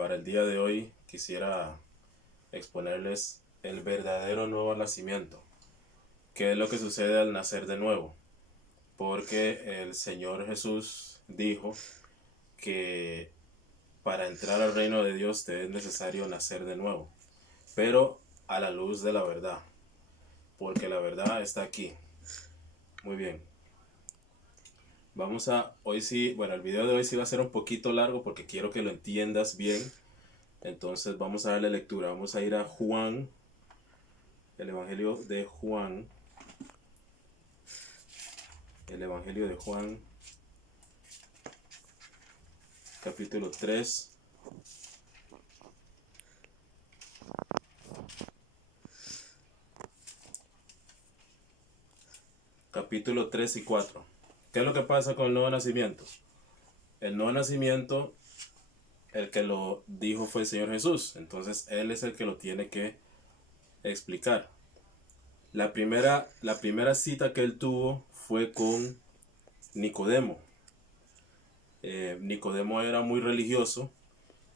Para el día de hoy quisiera exponerles el verdadero nuevo nacimiento. ¿Qué es lo que sucede al nacer de nuevo? Porque el Señor Jesús dijo que para entrar al reino de Dios te es necesario nacer de nuevo, pero a la luz de la verdad, porque la verdad está aquí. Muy bien. Hoy sí, bueno, el video de hoy sí va a ser un poquito largo porque quiero que lo entiendas bien. Entonces vamos a darle lectura. Vamos a ir a Juan, el Evangelio de Juan. El Evangelio de Juan, capítulo 3. Capítulo 3 y 4. ¿Qué es lo que pasa con el nuevo nacimiento? El nuevo nacimiento, el que lo dijo fue el Señor Jesús. Entonces Él es el que lo tiene que explicar. La primera cita que Él tuvo fue con Nicodemo. Nicodemo era muy religioso,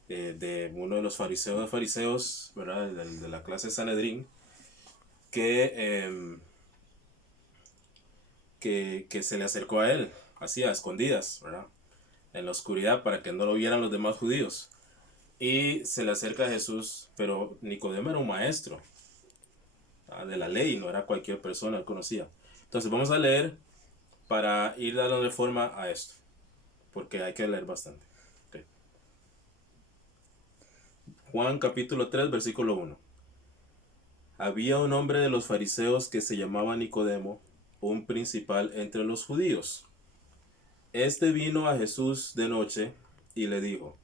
de uno de los fariseos, ¿verdad? De la clase Sanedrín, que se le acercó a él, así a escondidas, ¿verdad? En la oscuridad para que no lo vieran los demás judíos. Y se le acerca a Jesús, pero Nicodemo era un maestro de la ley, no era cualquier persona, él conocía. Entonces vamos a leer para ir dando forma a esto, porque hay que leer bastante. Okay. Juan capítulo 3, versículo 1. Había un hombre de los fariseos que se llamaba Nicodemo, un principal entre los judíos. Este vino a Jesús de noche y le dijo: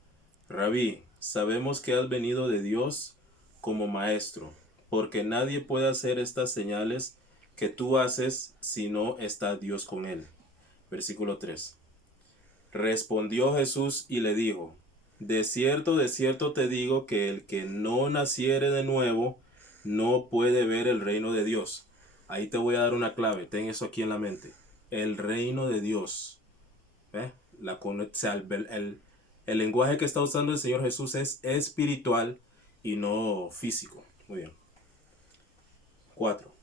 Rabí, sabemos que has venido de Dios como maestro, porque nadie puede hacer estas señales que tú haces si no está Dios con él. Versículo 3. Respondió Jesús y le dijo: de cierto te digo que el que no naciere de nuevo no puede ver el reino de Dios. Ahí te voy a dar una clave, ten eso aquí en la mente. El reino de Dios. ¿Eh? El lenguaje que está usando el Señor Jesús es espiritual y no físico. Muy bien. 4.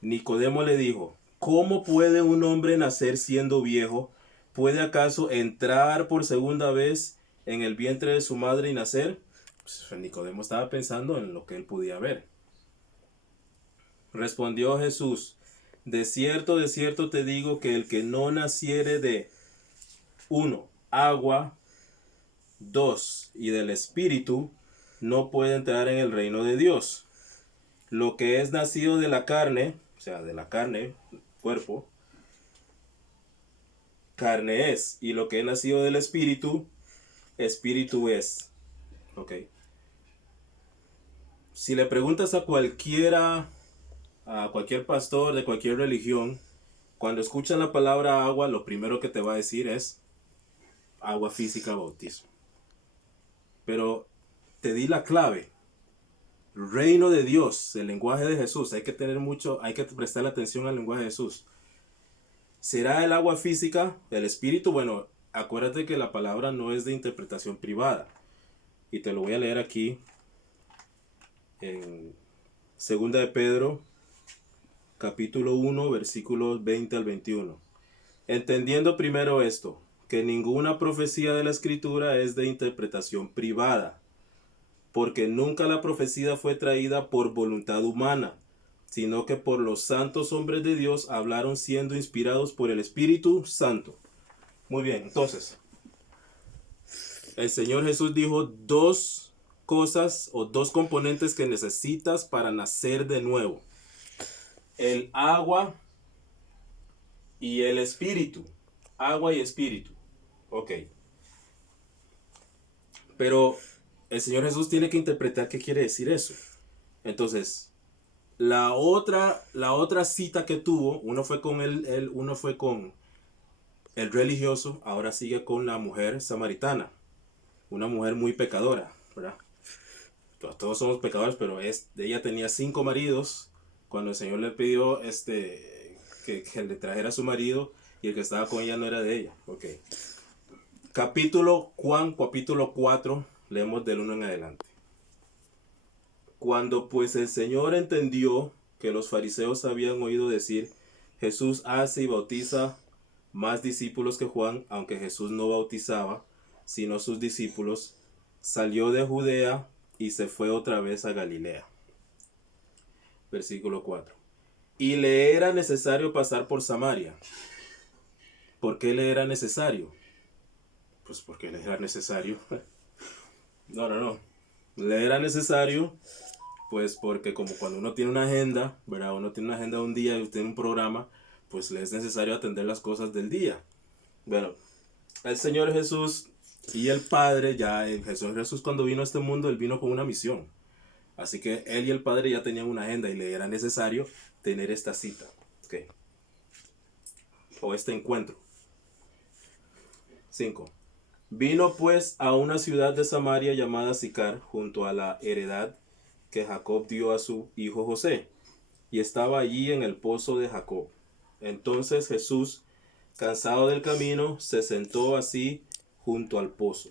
Nicodemo le dijo: ¿cómo puede un hombre nacer siendo viejo? ¿Puede acaso entrar por segunda vez en el vientre de su madre y nacer? Pues Nicodemo estaba pensando en lo que él podía ver. Respondió Jesús: de cierto te digo que el que no naciere de 1. Agua, 2. Y del Espíritu, no puede entrar en el reino de Dios. Lo que es nacido de la carne, o sea, de la carne, cuerpo, carne es. Y lo que es nacido del Espíritu, Espíritu es. Ok. Si le preguntas a cualquier pastor de cualquier religión, cuando escuchan la palabra agua, lo primero que te va a decir es agua física, bautismo. Pero te di la clave. Reino de Dios, el lenguaje de Jesús. Hay que prestar atención al lenguaje de Jesús. ¿Será el agua física, el espíritu? Bueno, acuérdate que la palabra no es de interpretación privada. Y te lo voy a leer aquí en 2 de Pedro, capítulo 1, versículos 20 al 21. Entendiendo primero esto, que ninguna profecía de la Escritura es de interpretación privada, porque nunca la profecía fue traída por voluntad humana, sino que por los santos hombres de Dios hablaron siendo inspirados por el Espíritu Santo. Muy bien, entonces, el Señor Jesús dijo dos cosas o dos componentes que necesitas para nacer de nuevo: el agua y el espíritu. Agua y espíritu. Ok. Pero el Señor Jesús tiene que interpretar qué quiere decir eso. Entonces, la otra cita que tuvo, uno fue con el religioso, ahora sigue con la mujer samaritana, una mujer muy pecadora, ¿verdad? Todos somos pecadores, pero ella tenía 5 maridos. Cuando el Señor le pidió que le trajera a su marido, y el que estaba con ella no era de ella. Okay. Juan capítulo 4, leemos del 1 en adelante. Cuando pues el Señor entendió que los fariseos habían oído decir, Jesús hace y bautiza más discípulos que Juan, aunque Jesús no bautizaba, sino sus discípulos, salió de Judea y se fue otra vez a Galilea. Versículo 4. Y le era necesario pasar por Samaria. ¿Por qué le era necesario? Pues porque le era necesario. No. Le era necesario, pues porque como cuando uno tiene una agenda, ¿verdad? Uno tiene una agenda de un día y tiene un programa, pues le es necesario atender las cosas del día. Bueno, el Señor Jesús y el Padre, ya en Jesús cuando vino a este mundo, Él vino con una misión. Así que Él y el Padre ya tenían una agenda y le era necesario tener esta cita. Okay. O este encuentro. 5. Vino pues a una ciudad de Samaria llamada Sicar, junto a la heredad que Jacob dio a su hijo José, y estaba allí en el pozo de Jacob. Entonces Jesús, cansado del camino, se sentó así junto al pozo.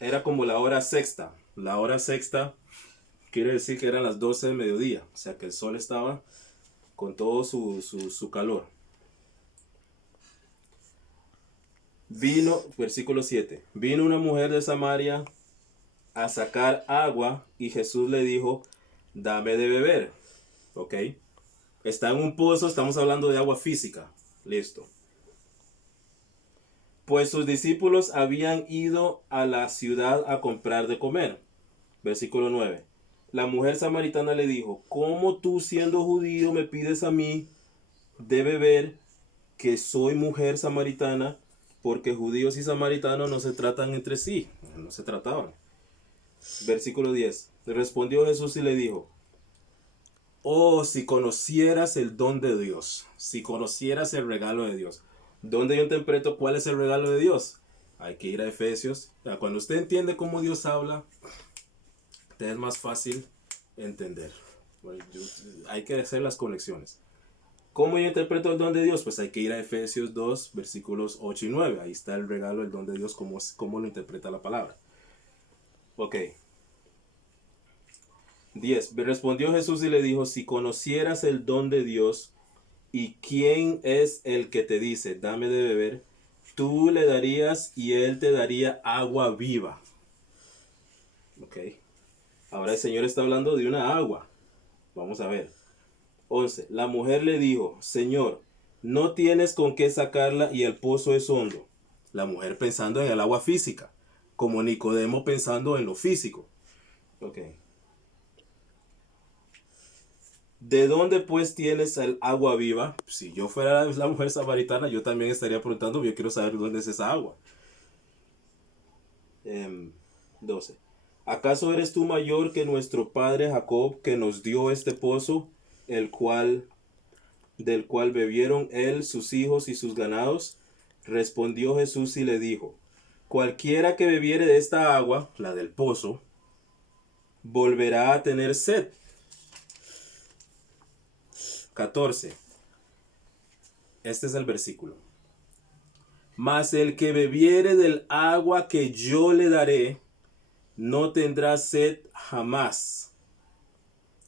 Era como la hora sexta. La hora sexta quiere decir que eran las 12 del mediodía, o sea que el sol estaba con todo su calor. Vino, versículo 7, vino una mujer de Samaria a sacar agua y Jesús le dijo, dame de beber. Ok, está en un pozo, estamos hablando de agua física. Listo. Pues sus discípulos habían ido a la ciudad a comprar de comer. Versículo 9. La mujer samaritana le dijo, ¿cómo tú siendo judío me pides a mí de beber, que soy mujer samaritana? Porque judíos y samaritanos no se tratan entre sí, no se trataban. Versículo 10. Respondió Jesús y le dijo, oh, si conocieras el don de Dios, si conocieras el regalo de Dios. ¿Dónde yo interpreto cuál es el regalo de Dios? Hay que ir a Efesios. Cuando usted entiende cómo Dios habla, te es más fácil entender. Hay que hacer las conexiones. ¿Cómo yo interpreto el don de Dios? Pues hay que ir a Efesios 2, versículos 8 y 9. Ahí está el regalo del don de Dios, cómo lo interpreta la palabra. Ok. 10. Respondió Jesús y le dijo, si conocieras el don de Dios y quién es el que te dice, dame de beber, tú le darías y él te daría agua viva. Ok. Ahora el Señor está hablando de una agua. Vamos a ver. 11. La mujer le dijo, Señor, no tienes con qué sacarla y el pozo es hondo. La mujer pensando en el agua física, como Nicodemo pensando en lo físico. Ok. ¿De dónde pues tienes el agua viva? Si yo fuera la mujer samaritana, yo también estaría preguntando, yo quiero saber dónde es esa agua. 12. ¿Acaso eres tú mayor que nuestro padre Jacob, que nos dio este pozo, del cual bebieron él, sus hijos y sus ganados? Respondió Jesús y le dijo, cualquiera que bebiere de esta agua, la del pozo, volverá a tener sed. 14. Este es el versículo. Mas el que bebiere del agua que yo le daré, no tendrá sed jamás,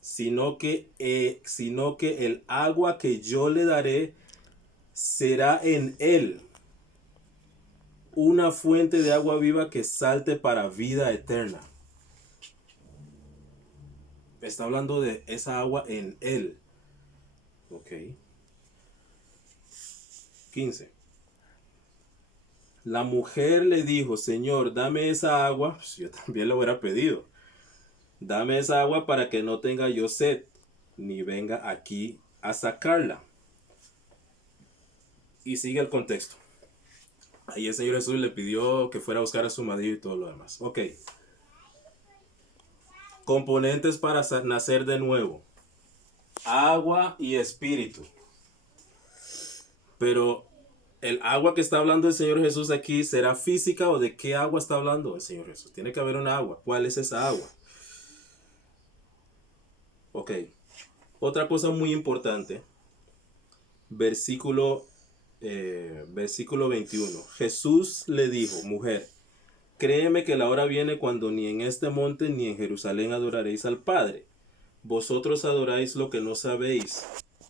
sino que el agua que yo le daré será en él una fuente de agua viva que salte para vida eterna. Está hablando de esa agua en él. Ok. 15. La mujer le dijo, Señor, dame esa agua. Pues yo también lo hubiera pedido. Dame esa agua para que no tenga yo sed, ni venga aquí a sacarla. Y sigue el contexto. Ahí el Señor Jesús le pidió que fuera a buscar a su marido y todo lo demás. Ok. Componentes para nacer de nuevo. Agua y espíritu. Pero el agua que está hablando el Señor Jesús aquí, ¿será física o de qué agua está hablando el Señor Jesús? Tiene que haber una agua. ¿Cuál es esa agua? Ok. Otra cosa muy importante. Versículo versículo 21. Jesús le dijo, mujer, créeme que la hora viene cuando ni en este monte ni en Jerusalén adoraréis al Padre. Vosotros adoráis lo que no sabéis.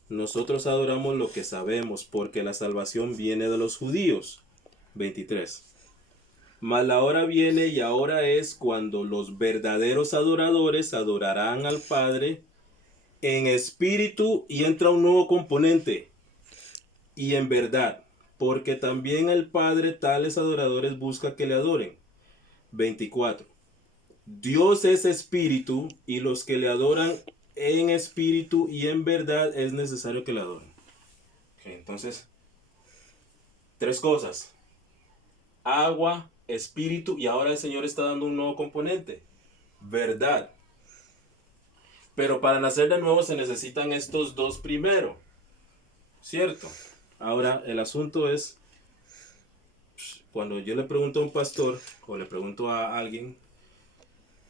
Nosotros adoramos lo que sabemos, porque la salvación viene de los judíos. 23. Mas la hora viene y ahora es cuando los verdaderos adoradores adorarán al Padre en espíritu, y entra un nuevo componente, y en verdad, porque también el Padre tales adoradores busca que le adoren. 24. Dios es espíritu, y los que le adoran en espíritu y en verdad es necesario que le adoren. Okay, entonces, tres cosas: agua, espíritu, y ahora el Señor está dando un nuevo componente: verdad. Pero para nacer de nuevo se necesitan estos dos primero, ¿cierto? Ahora el asunto es, cuando yo le pregunto a un pastor o le pregunto a alguien,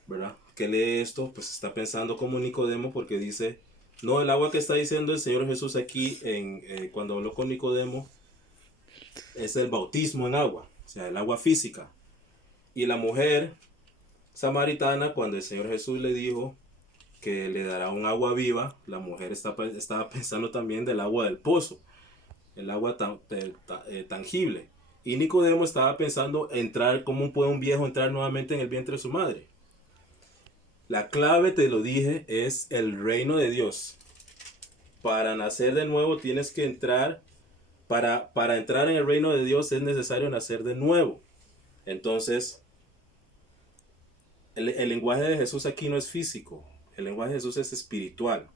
¿verdad?, que lee esto, pues está pensando como Nicodemo, porque dice, no, el agua que está diciendo el Señor Jesús aquí cuando habló con Nicodemo es el bautismo en agua, o sea, el agua física. Y la mujer samaritana, cuando el Señor Jesús le dijo que le dará un agua viva, la mujer estaba pensando también del agua del pozo, el agua tangible. Y Nicodemo estaba pensando entrar, ¿cómo puede un viejo entrar nuevamente en el vientre de su madre? La clave, te lo dije, es el reino de Dios. Para nacer de nuevo tienes que entrar, para entrar en el reino de Dios es necesario nacer de nuevo. Entonces, el lenguaje de Jesús aquí no es físico, el lenguaje de Jesús es espiritual.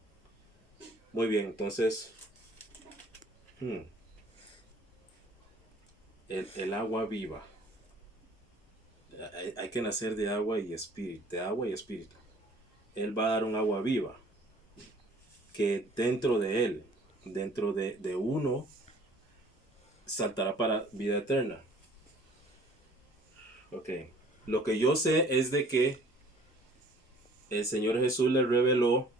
Muy bien, entonces, el agua viva. Hay que nacer de agua y espíritu, de agua y espíritu. Él va a dar un agua viva, que dentro de él, dentro de uno, saltará para vida eterna. Ok. Lo que yo sé es de que el Señor Jesús le reveló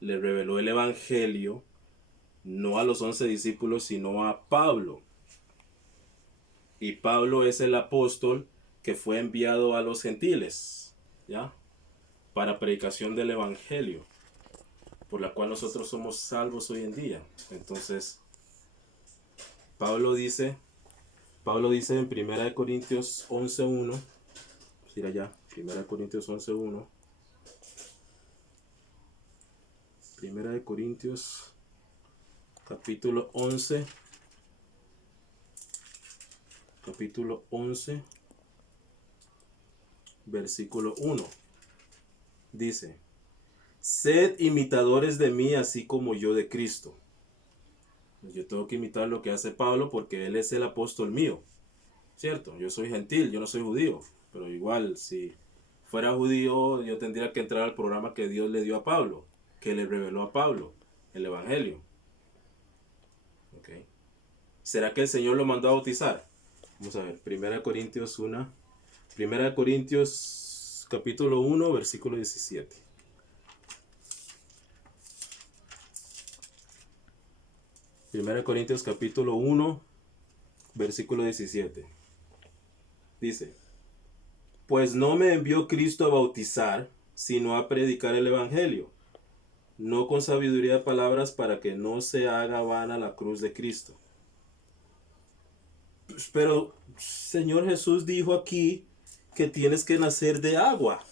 el Evangelio, no a los 11 discípulos, sino a Pablo. Y Pablo es el apóstol que fue enviado a los gentiles, ¿ya?, para predicación del Evangelio, por la cual nosotros somos salvos hoy en día. Entonces, Pablo dice en 1 Corintios 11:1, ir allá, 1 Corintios 11:1, 1 Corintios capítulo 11, versículo 1, dice, sed imitadores de mí así como yo de Cristo. Yo tengo que imitar lo que hace Pablo porque él es el apóstol mío, ¿cierto? Yo soy gentil, yo no soy judío, pero igual si fuera judío yo tendría que entrar al programa que Dios le dio a Pablo, que le reveló a Pablo, el Evangelio. Okay. ¿Será que el Señor lo mandó a bautizar? Vamos a ver, 1 Corintios capítulo 1, versículo 17. 1 Corintios capítulo 1, versículo 17. Dice, pues no me envió Cristo a bautizar, sino a predicar el Evangelio, no con sabiduría de palabras, para que no se haga vana la cruz de Cristo. Pero Señor Jesús dijo aquí que tienes que nacer de agua.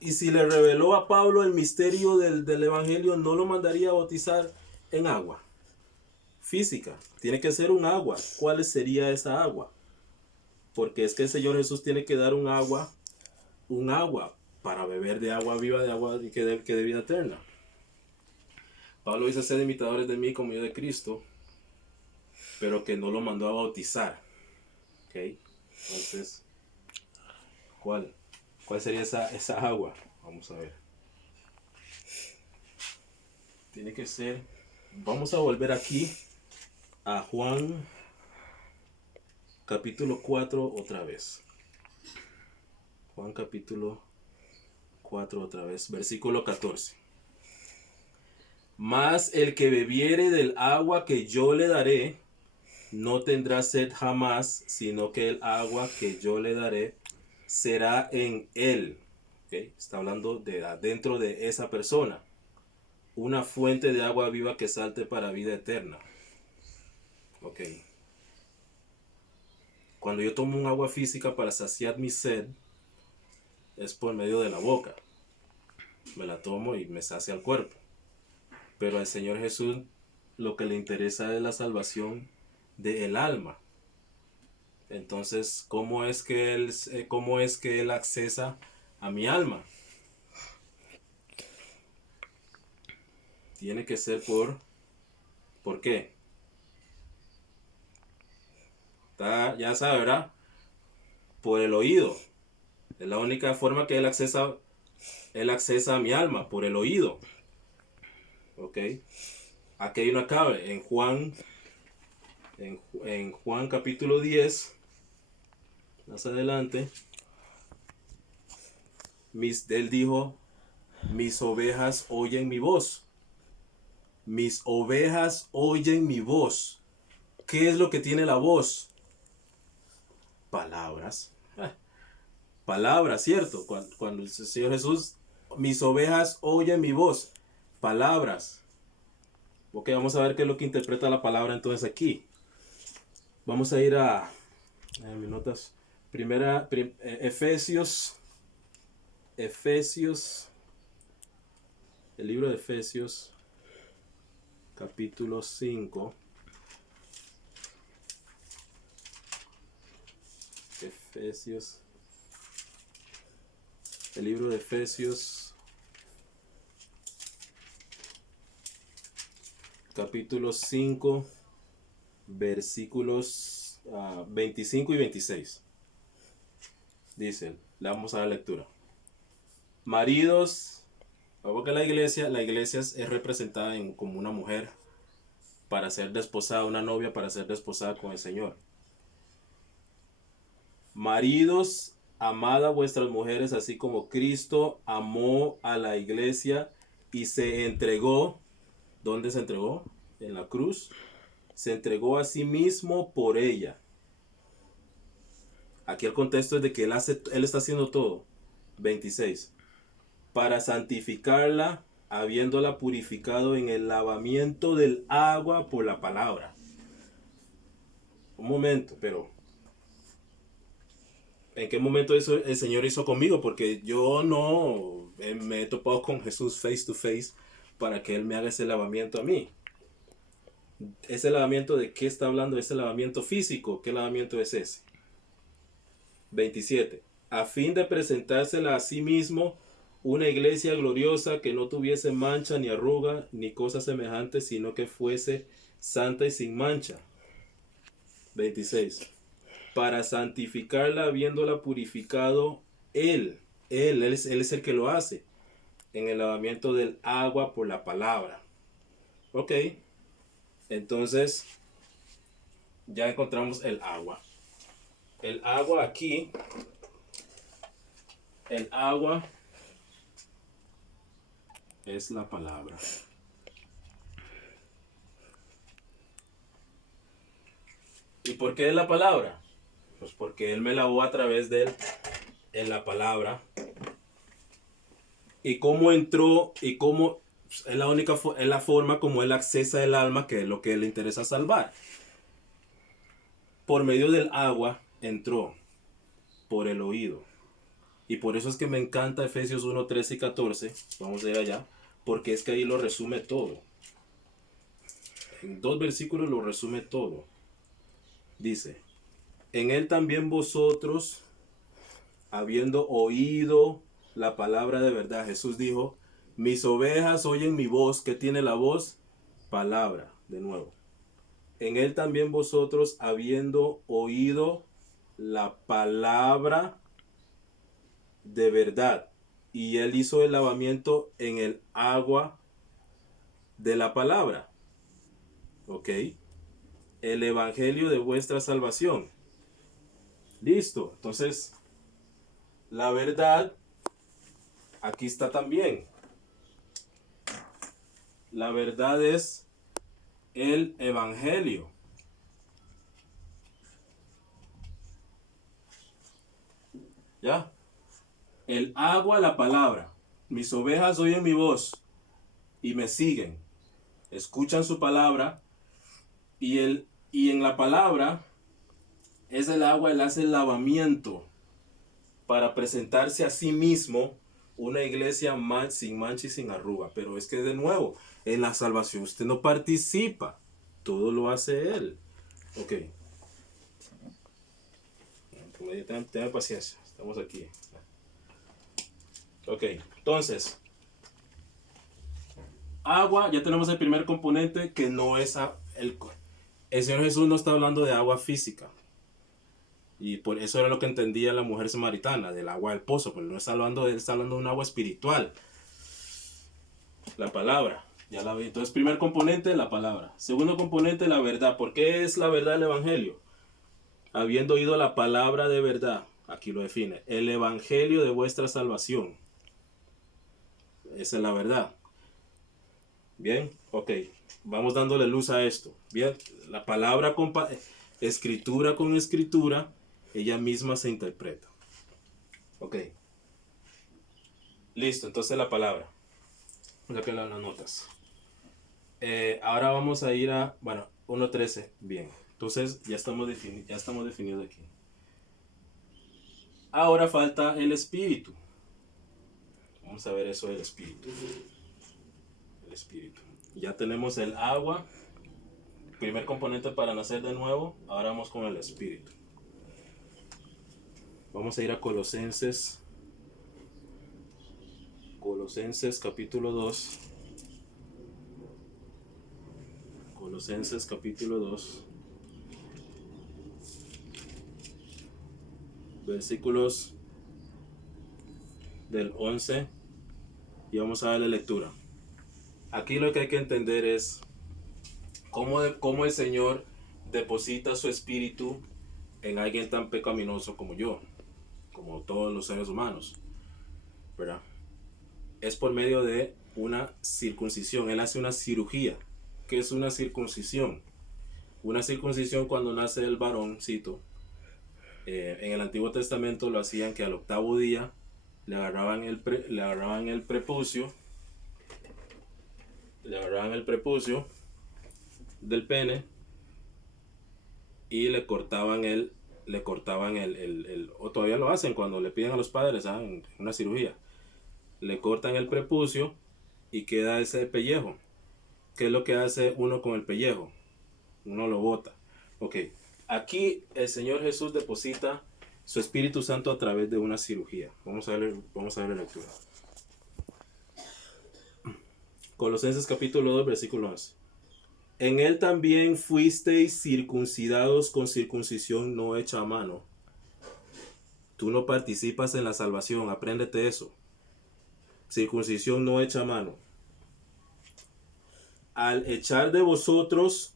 Y si le reveló a Pablo el misterio del Evangelio, no lo mandaría a bautizar en agua física. Tiene que ser un agua. ¿Cuál sería esa agua? Porque es que el Señor Jesús tiene que dar un agua para beber de agua viva, de agua que de vida eterna. Pablo dice, sed imitadores de mí como yo de Cristo, pero que no lo mandó a bautizar. ¿Ok? Entonces, ¿cuál sería esa agua? Vamos a ver. Tiene que ser, vamos a volver aquí a Juan capítulo 4 otra vez. Juan capítulo 4 otra vez, versículo 14. Mas el que bebiere del agua que yo le daré, no tendrá sed jamás, sino que el agua que yo le daré será en él. ¿Okay? Está hablando de adentro de esa persona. Una fuente de agua viva que salte para vida eterna. Ok. Cuando yo tomo un agua física para saciar mi sed, es por medio de la boca. Me la tomo y me sacia el cuerpo. Pero al Señor Jesús lo que le interesa es la salvación del alma. Entonces, cómo es que él accesa a mi alma? Tiene que ser ¿por qué? Ya sabe, ¿verdad? Por el oído. Es la única forma que él accesa a mi alma, por el oído. ¿Ok? Aquí hay una clave. En Juan capítulo 10, más adelante, él dijo, mis ovejas oyen mi voz. Mis ovejas oyen mi voz. ¿Qué es lo que tiene la voz? Palabras. Palabras, ¿cierto? Cuando el Señor Jesús, mis ovejas oyen mi voz. Palabras. Ok, vamos a ver qué es lo que interpreta la palabra entonces aquí. Vamos a ir a mis notas. Efesios, el libro de Efesios, capítulo 5. El libro de Efesios, capítulo 5, versículos 25 y 26. Dicen, le vamos a dar lectura. Maridos, porque la iglesia es representada como una mujer para ser desposada, una novia para ser desposada con el Señor. Maridos, amad a vuestras mujeres así como Cristo amó a la iglesia y se entregó. ¿Dónde se entregó? En la cruz. Se entregó a sí mismo por ella. Aquí el contexto es de que él está haciendo todo. 26. Para santificarla, habiéndola purificado en el lavamiento del agua por la palabra. Un momento, pero ¿en qué momento eso el Señor hizo conmigo? Porque yo no me he topado con Jesús face to face para que Él me haga ese lavamiento a mí. ¿Ese lavamiento de qué está hablando? ¿Ese lavamiento físico? ¿Qué lavamiento es ese? 27. A fin de presentársela a sí mismo una iglesia gloriosa que no tuviese mancha ni arruga ni cosa semejante, sino que fuese santa y sin mancha. 26. Para santificarla habiéndola purificado Él es el que lo hace en el lavamiento del agua por la palabra. Ok, entonces ya encontramos el agua. El agua aquí, el agua es la palabra. ¿Y por qué es la palabra? Pues porque Él me lavó a través de Él en la palabra. Y cómo entró y cómo es la forma como Él accesa el alma, que es lo que le interesa salvar. Por medio del agua entró, por el oído. Y por eso es que me encanta Efesios 1, 13 y 14. Vamos a ir allá. Porque es que ahí lo resume todo. En 2 versículos lo resume todo. Dice, en Él también vosotros, habiendo oído la palabra de verdad. Jesús dijo, mis ovejas oyen mi voz. ¿Qué tiene la voz? Palabra, de nuevo. En Él también vosotros, habiendo oído la palabra de verdad. Y Él hizo el lavamiento en el agua de la palabra. ¿Ok? El evangelio de vuestra salvación. Listo. Entonces, la verdad, aquí está también. La verdad es el evangelio. ¿Ya? El agua, la palabra. Mis ovejas oyen mi voz y me siguen. Escuchan su palabra y en la palabra es el agua, él hace el lavamiento para presentarse a sí mismo una iglesia sin mancha y sin arruga. Pero es que de nuevo, en la salvación usted no participa, todo lo hace él. Ok. Tenga paciencia, estamos aquí. Ok, entonces, agua, ya tenemos el primer componente que no es el Señor Jesús no está hablando de agua física. Y por eso era lo que entendía la mujer samaritana, del agua del pozo, pero no está hablando está hablando de un agua espiritual. La palabra, ya la vi. Entonces, primer componente, la palabra. Segundo componente, la verdad. ¿Por qué es la verdad el evangelio? Habiendo oído la palabra de verdad, aquí lo define, el evangelio de vuestra salvación. Esa es la verdad. Bien, ok. Vamos dándole luz a esto. Bien, la palabra escritura con escritura, ella misma se interpreta. Ok. Listo, entonces la palabra. Ya que las notas. Ahora vamos a ir a, bueno, 1.13. Bien, entonces ya estamos definidos aquí. Ahora falta el espíritu. Vamos a ver eso del espíritu. El espíritu. Ya tenemos el agua, primer componente para nacer de nuevo. Ahora vamos con el espíritu. Vamos a ir a Colosenses. Colosenses capítulo 2. Colosenses capítulo 2. Versículos del 11. Y vamos a darle lectura. Aquí lo que hay que entender es cómo el Señor deposita su espíritu en alguien tan pecaminoso como yo, como todos los seres humanos, ¿verdad? Es por medio de una circuncisión. Él hace una cirugía. ¿Qué es una circuncisión? Una circuncisión, cuando nace el varoncito, en el Antiguo Testamento lo hacían que al octavo día le agarraban el prepucio, del pene y le cortaban o todavía lo hacen cuando le piden a los padres en una cirugía, le cortan el prepucio y queda ese pellejo. ¿Qué es lo que hace uno con el pellejo? Uno lo bota. Ok, aquí el Señor Jesús deposita su Espíritu Santo a través de una cirugía. Vamos a ver la lectura. Colosenses capítulo 2, versículo 11. En él también fuisteis circuncidados con circuncisión no hecha a mano. Tú no participas en la salvación, apréndete eso. Circuncisión no hecha a mano. Al echar de vosotros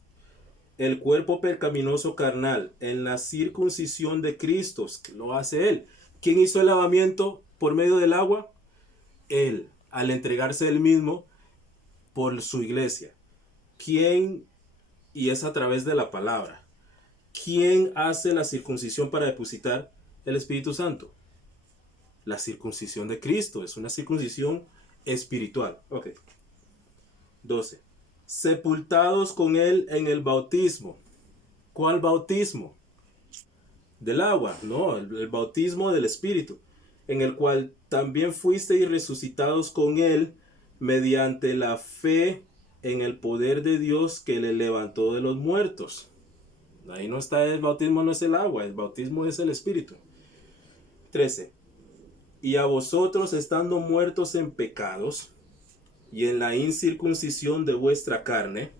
el cuerpo pecaminoso carnal en la circuncisión de Cristo, lo hace él. ¿Quién hizo el lavamiento por medio del agua? Él, al entregarse él mismo por su iglesia. ¿Quién? Y es a través de la palabra. ¿Quién hace la circuncisión para depositar el Espíritu Santo? La circuncisión de Cristo. Es una circuncisión espiritual. Ok. 12. Sepultados con él en el bautismo. ¿Cuál bautismo? Del agua. No, el bautismo del Espíritu. En el cual también fuisteis resucitados con él mediante la fe en el poder de Dios que le levantó de los muertos. Ahí no está, el bautismo no es el agua, el bautismo es el Espíritu. 13. Y a vosotros, estando muertos en pecados y en la incircuncisión de vuestra carne,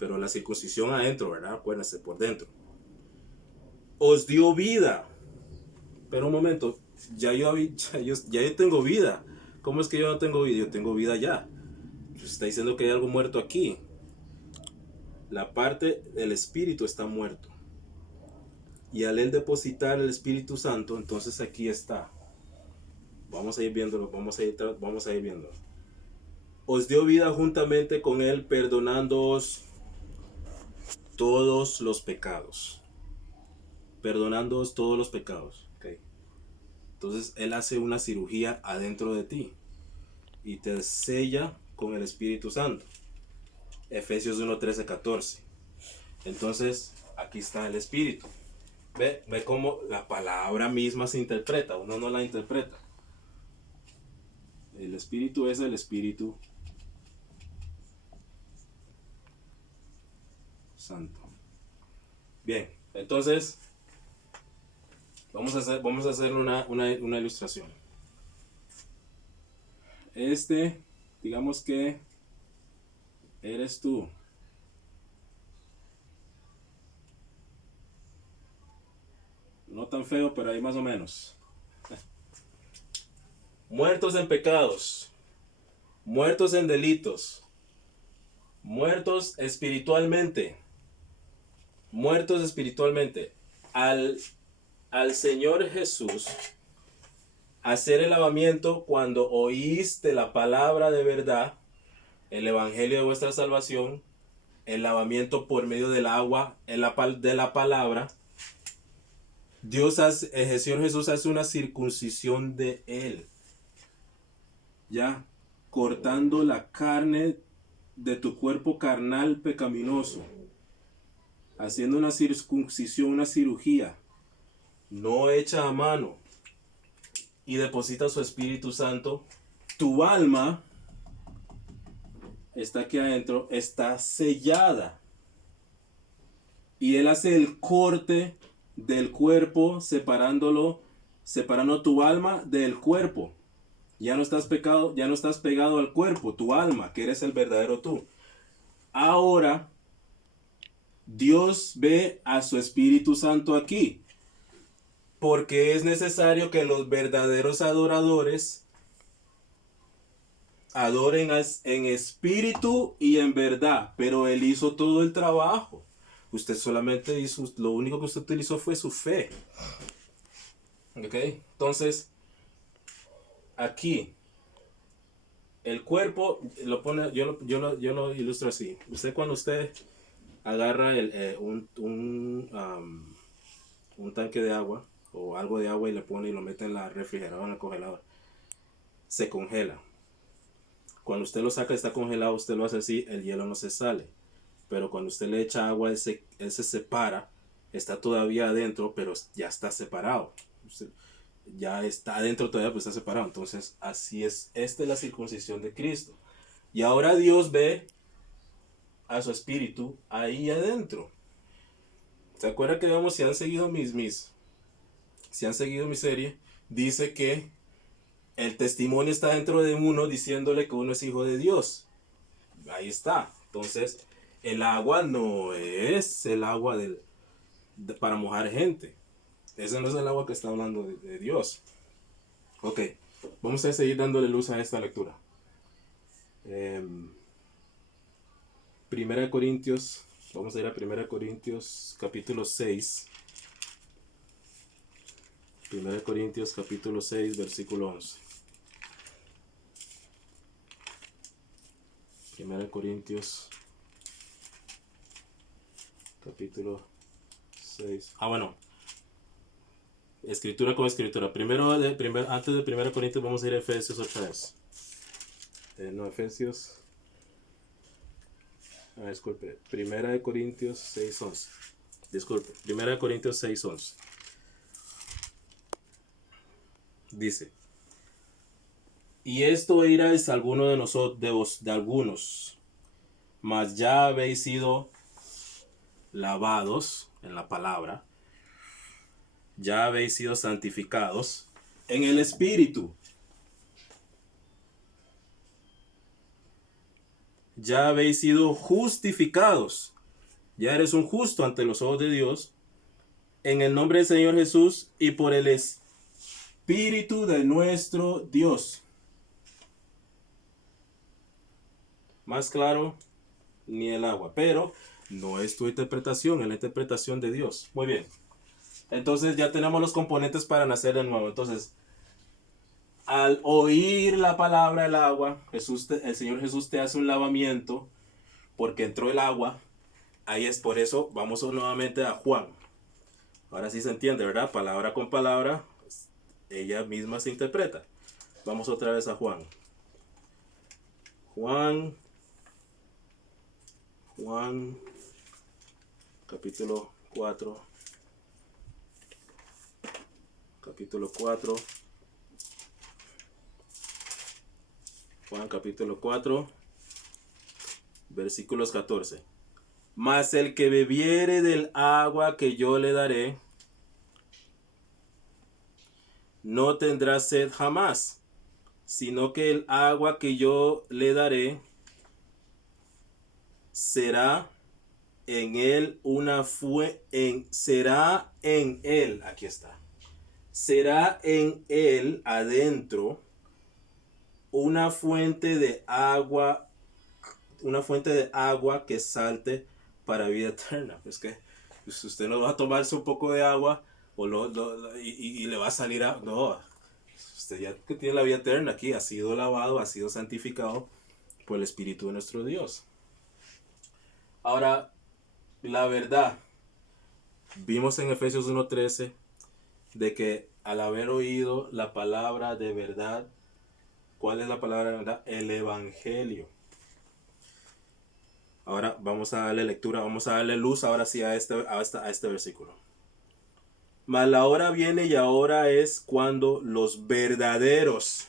pero la circuncisión adentro, ¿verdad? Acuérdense, por dentro, os dio vida. Pero un momento, ya yo tengo vida. ¿Cómo es que yo no tengo vida? Yo tengo vida ya. Está diciendo que hay algo muerto aquí. La parte del Espíritu está muerto. Y al él depositar el Espíritu Santo, entonces aquí está. Vamos a ir viéndolo, vamos a ir viéndolo. os dio vida juntamente con él, perdonándoos todos los pecados. Perdonándoos todos los pecados. Okay. Entonces él hace una cirugía adentro de ti y te sella con el Espíritu Santo. Efesios 1, 13, 14. Entonces aquí está el Espíritu. Ve cómo la palabra misma se interpreta, uno no la interpreta. El Espíritu es el Espíritu Santo. Bien, entonces vamos a hacer una ilustración. Digamos que eres tú. No tan feo, pero ahí más o menos. Muertos en pecados, muertos en delitos, muertos espiritualmente. Al Señor Jesús hacer el lavamiento cuando oíste la palabra de verdad, el evangelio de vuestra salvación, el lavamiento por medio del agua, de la palabra. El Señor Jesús hace una circuncisión de él, ya cortando la carne de tu cuerpo carnal pecaminoso, haciendo una circuncisión, una cirugía no hecha a mano, y deposita su Espíritu Santo. Tu alma está aquí adentro, está sellada, y él hace el corte del cuerpo, separando tu alma del cuerpo. Ya no estás pegado al cuerpo, tu alma, que eres el verdadero tú. Ahora Dios ve a su Espíritu Santo aquí, porque es necesario que los verdaderos adoradores adoren en espíritu y en verdad, pero él hizo todo el trabajo. Usted solamente lo único que usted utilizó fue su fe. ¿Ok? Entonces, aquí, el cuerpo, yo lo ilustro así. Cuando usted agarra un tanque de agua, o algo de agua, y le pone y lo mete en la refrigeradora, en el congelador, se congela. Cuando usted lo saca, está congelado, usted lo hace así, el hielo no se sale. Pero cuando usted le echa agua, él se separa, está todavía adentro, pero ya está separado. Ya está adentro todavía, pero está separado. Entonces, así es. Esta es la circuncisión de Cristo. Y ahora Dios ve a su Espíritu ahí adentro. ¿Se acuerdan que digamos, si han seguido mi serie, dice que el testimonio está dentro de uno diciéndole que uno es hijo de Dios? Ahí está. Entonces, el agua no es el agua para mojar gente. Ese no es el agua que está hablando de Dios. Ok, vamos a seguir dándole luz a esta lectura. Primera de Corintios, vamos a ir a Primera de Corintios capítulo 6. Primera de Corintios capítulo 6, versículo 11. Primera de Corintios capítulo 6. Escritura con escritura. Antes de 1 Corintios vamos a ir a Efesios otra vez. Efesios. Disculpe. 1 Corintios 6:11. Disculpe. 1 Corintios 6:11. Dice: y esto oiráis alguno de nosotros, de algunos, mas ya habéis sido lavados en la palabra, ya habéis sido santificados en el Espíritu, ya habéis sido justificados, ya eres un justo ante los ojos de Dios, en el nombre del Señor Jesús y por el Espíritu de nuestro Dios. Más claro, ni el agua, pero no es tu interpretación, es la interpretación de Dios. Muy bien. Entonces ya tenemos los componentes para nacer de nuevo. Entonces, al oír la palabra del agua, el Señor Jesús te hace un lavamiento porque entró el agua. Ahí es por eso, vamos nuevamente a Juan. Ahora sí se entiende, ¿verdad? Palabra con palabra, ella misma se interpreta. Vamos otra vez a Juan. Juan, capítulo 4. Juan capítulo 4, versículos 14. Mas el que bebiere del agua que yo le daré, no tendrá sed jamás, sino que el agua que yo le daré será en él será en él, aquí está. Será en él adentro una fuente de agua que salte para vida eterna. Es que usted no va a tomarse un poco de agua y le va a salir a... No, usted ya que tiene la vida eterna aquí, ha sido lavado, ha sido santificado por el Espíritu de nuestro Dios. Ahora, la verdad, vimos en Efesios 1:13 de que al haber oído la palabra de verdad, ¿cuál es la palabra de verdad? El Evangelio. Ahora vamos a darle lectura, vamos a darle luz ahora sí a este versículo. Mas la hora viene y ahora es cuando los verdaderos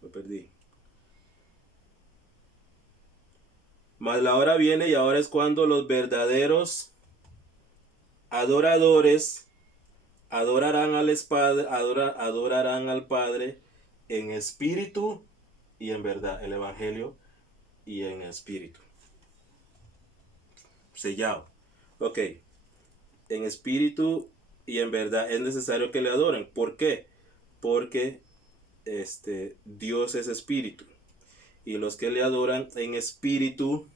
me perdí. Mas la hora viene y ahora es cuando los verdaderos adoradores adorarán al Padre en espíritu y en verdad. El Evangelio y en espíritu. Sellado. Ok. En espíritu y en verdad es necesario que le adoren. ¿Por qué? Porque Dios es espíritu. Y los que le adoran en espíritu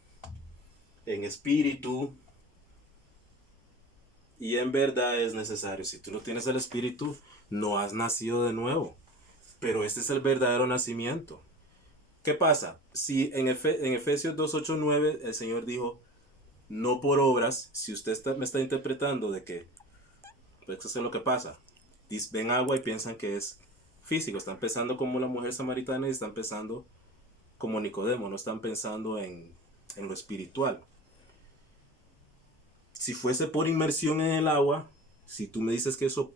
y en verdad es necesario. Si tú no tienes el espíritu, no has nacido de nuevo. Pero este es el verdadero nacimiento. ¿Qué pasa? Si en Efesios 2:8-9 el Señor dijo, no por obras, si usted me está interpretando de que, pues eso es lo que pasa. Ven agua y piensan que es físico. Están pensando como la mujer samaritana y están pensando como Nicodemo. No están pensando en lo espiritual. Si fuese por inmersión en el agua, si tú me dices que eso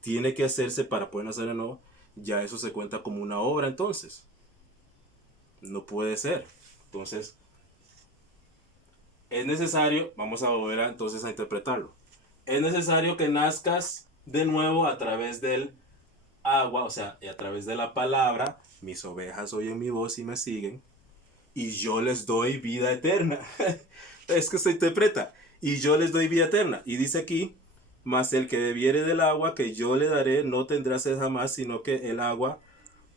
tiene que hacerse para poder nacer de nuevo, ya eso se cuenta como una obra entonces. No puede ser. Entonces, es necesario, vamos a volver entonces a interpretarlo. Es necesario que nazcas de nuevo a través del agua, o sea, a través de la palabra. Mis ovejas oyen mi voz y me siguen, y yo les doy vida eterna. Es que se interpreta. Y yo les doy vida eterna. Y dice aquí, mas el que bebiere del agua que yo le daré no tendrá sed jamás, sino que el agua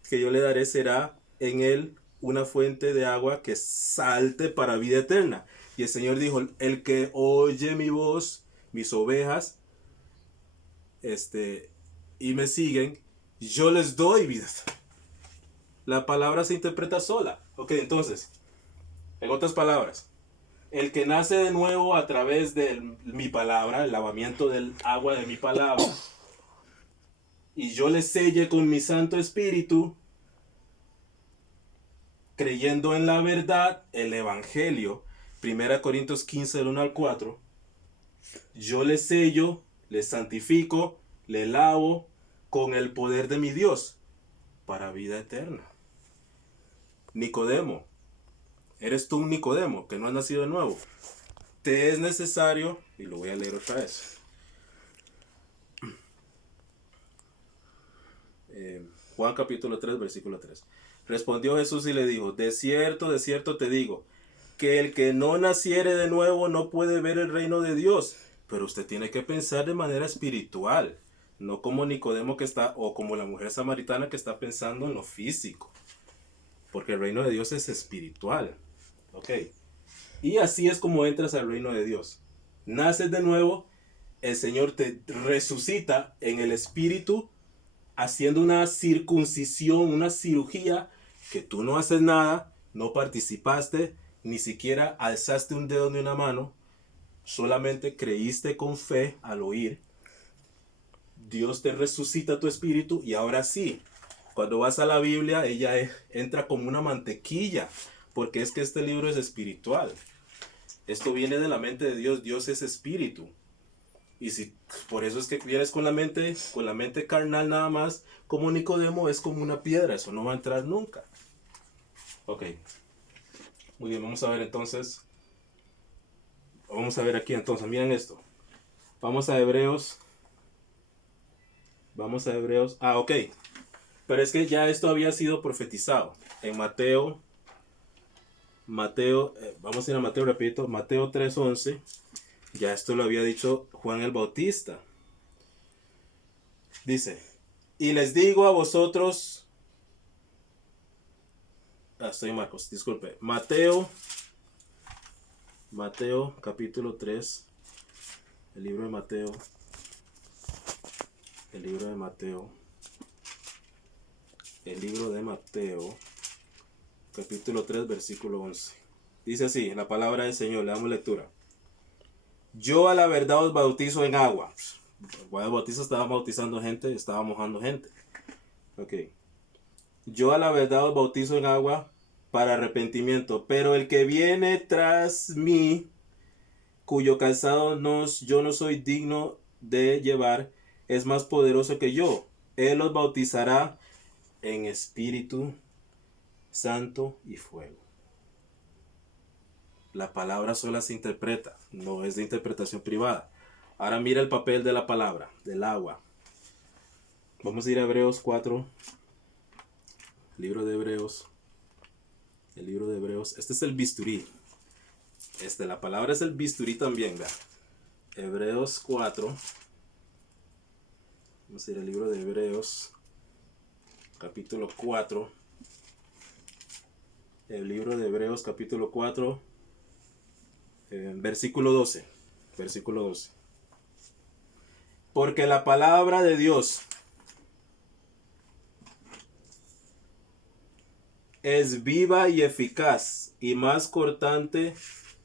que yo le daré será en él una fuente de agua que salte para vida eterna. Y el Señor dijo, el que oye mi voz, mis ovejas, y me siguen, yo les doy vida. La palabra se interpreta sola. Ok, entonces, en otras palabras, el que nace de nuevo a través de mi palabra, el lavamiento del agua de mi palabra, y yo le selle con mi Santo Espíritu, creyendo en la verdad, el Evangelio, 1 Corintios 15, del 1-4, yo le sello, le santifico, le lavo con el poder de mi Dios para vida eterna. Nicodemo, eres tú un Nicodemo que no has nacido de nuevo. Te es necesario, y lo voy a leer otra vez. Juan capítulo 3, versículo 3. Respondió Jesús y le dijo, de cierto te digo, que el que no naciere de nuevo no puede ver el reino de Dios. Pero usted tiene que pensar de manera espiritual, no como Nicodemo o como la mujer samaritana que está pensando en lo físico. Porque el reino de Dios es espiritual. Ok. Y así es como entras al reino de Dios. Naces de nuevo, el Señor te resucita en el espíritu, haciendo una circuncisión, una cirugía, que tú no haces nada, no participaste, ni siquiera alzaste un dedo ni una mano, solamente creíste con fe al oír. Dios te resucita tu espíritu y ahora sí, cuando vas a la Biblia, ella entra como una mantequilla, porque es que este libro es espiritual. Esto viene de la mente de Dios. Dios es espíritu. Y si por eso es que vienes con la mente carnal nada más, como Nicodemo, es como una piedra, eso no va a entrar nunca. Ok, muy bien, vamos a ver entonces. Vamos a ver aquí entonces, miren esto. Vamos a Hebreos. Vamos a Hebreos. Ah, ok. Pero es que ya esto había sido profetizado en Mateo. Vamos a ir a Mateo, repito, Mateo 3:11. Ya esto lo había dicho Juan el Bautista. Dice, y les digo a vosotros. Estoy Marcos, disculpe. Mateo capítulo 3. El libro de Mateo. El libro de Mateo. El libro de Mateo. Capítulo 3, versículo 11. Dice así, la palabra del Señor, le damos lectura. Yo a la verdad os bautizo en agua. Juan el Bautista estaba bautizando gente, estaba mojando gente. Ok. Yo a la verdad os bautizo en agua para arrepentimiento, pero el que viene tras mí, cuyo calzado yo no soy digno de llevar, es más poderoso que yo. Él los bautizará en Espíritu Santo y fuego. La palabra sola se interpreta, no es de interpretación privada. Ahora mira el papel de la palabra, del agua. Vamos a ir a Hebreos 4. Libro de Hebreos. El libro de Hebreos. Este es el bisturí. La palabra es el bisturí también, ¿verdad? Hebreos 4. Vamos a ir al libro de Hebreos. Capítulo 4. El libro de Hebreos, capítulo 4. Versículo 12. Versículo 12. Porque la palabra de Dios es viva y eficaz y más cortante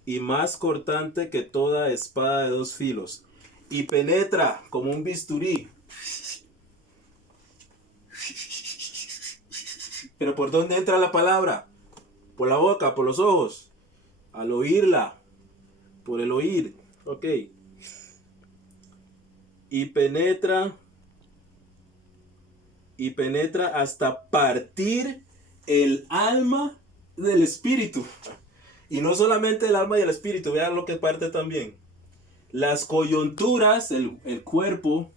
que toda espada de dos filos y penetra como un bisturí. Pero ¿por dónde entra la palabra? Por la boca, por los ojos, al oírla, por el oír. Ok. Y penetra hasta partir el alma del espíritu. Y no solamente el alma y el espíritu, vean lo que parte también. Las coyunturas, el cuerpo,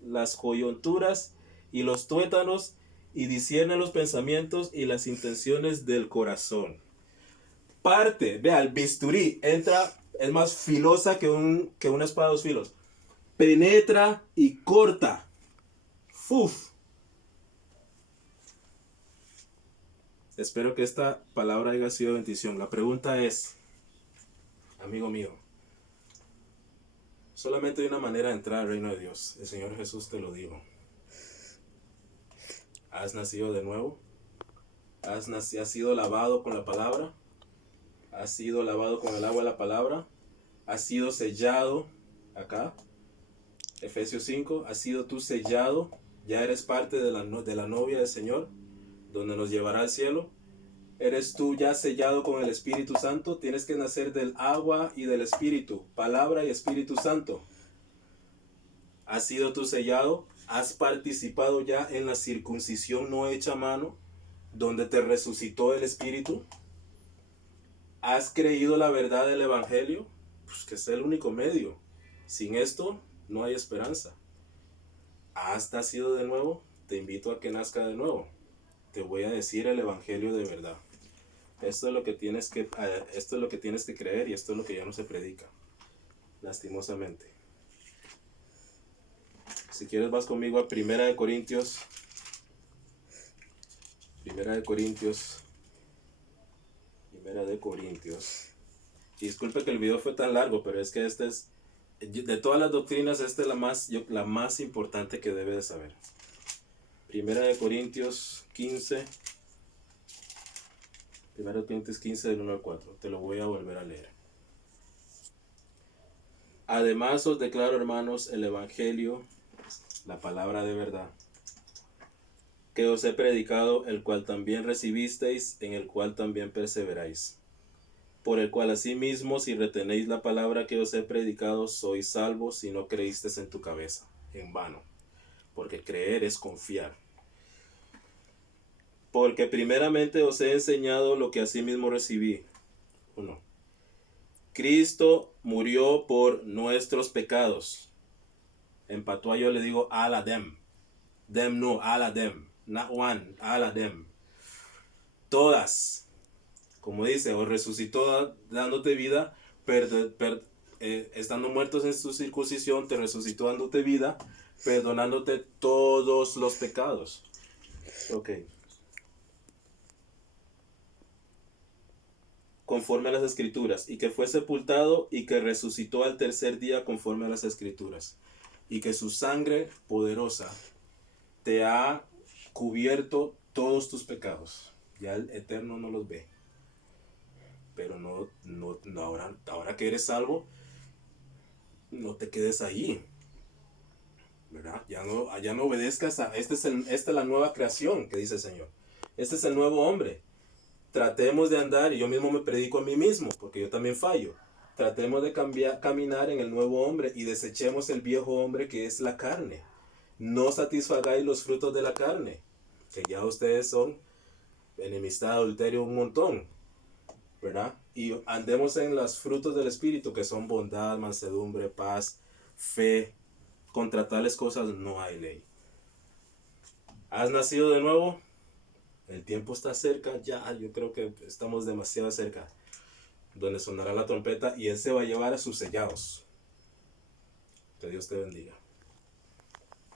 las coyunturas y los tuétanos, y discierne los pensamientos y las intenciones del corazón. Parte, vea, el bisturí entra, es más filosa que una espada de dos filos. Penetra y corta. ¡Fuf! Espero que esta palabra haya sido bendición. La pregunta es, amigo mío, solamente hay una manera de entrar al reino de Dios. El Señor Jesús te lo dijo. ¿Has nacido de nuevo? ¿Has sido lavado con la palabra? ¿Has sido lavado con el agua de la palabra? ¿Has sido sellado acá? Efesios 5, ¿has sido tú sellado? ¿Ya eres parte de la novia del Señor, donde nos llevará al cielo? ¿Eres tú ya sellado con el Espíritu Santo? Tienes que nacer del agua y del Espíritu, palabra y Espíritu Santo. ¿Has sido tú sellado? ¿Has participado ya en la circuncisión no hecha a mano, donde te resucitó el Espíritu? ¿Has creído la verdad del Evangelio? Pues que es el único medio. Sin esto no hay esperanza. ¿Has nacido de nuevo? Te invito a que nazca de nuevo. Te voy a decir el Evangelio de verdad. Esto es lo que tienes que creer, y esto es lo que ya no se predica, lastimosamente. Si quieres vas conmigo a Primera de Corintios. Primera de Corintios Primera de Corintios. Y disculpe que el video fue tan largo, pero es que de todas las doctrinas, esta es la más importante que debe de saber. Primera de Corintios 15. Primera de Corintios 15 del 1 al 4. Te lo voy a volver a leer. Además os declaro, hermanos, el evangelio, la palabra de verdad, que os he predicado, el cual también recibisteis, en el cual también perseveráis. Por el cual asimismo, si retenéis la palabra que os he predicado, sois salvos si no creísteis en tu cabeza, en vano. Porque creer es confiar. Porque primeramente os he enseñado lo que asimismo recibí. 1. Cristo murió por nuestros pecados. En patuá yo le digo ala dem. Dem no, ala dem. Not one, ala dem. Todas. Como dice, os resucitó dándote vida, estando muertos en su circuncisión, te resucitó dándote vida, perdonándote todos los pecados. Ok. Conforme a las escrituras, y que fue sepultado y que resucitó al tercer día conforme a las escrituras, y que su sangre poderosa te ha cubierto todos tus pecados. Ya el Eterno no los ve. Pero ahora que eres salvo, no te quedes ahí, ¿verdad? Ya no obedezcas esta es la nueva creación que dice el Señor. Este es el nuevo hombre. Tratemos de andar, y yo mismo me predico a mí mismo, porque yo también fallo. Tratemos de caminar en el nuevo hombre y desechemos el viejo hombre que es la carne. No satisfagáis los frutos de la carne, que ya ustedes son enemistad, adulterio, un montón, ¿verdad? Y andemos en los frutos del Espíritu, que son bondad, mansedumbre, paz, fe. Contra tales cosas no hay ley. ¿Has nacido de nuevo? El tiempo está cerca, ya, yo creo que estamos demasiado cerca, donde sonará la trompeta y Él se va a llevar a sus sellados. Que Dios te bendiga.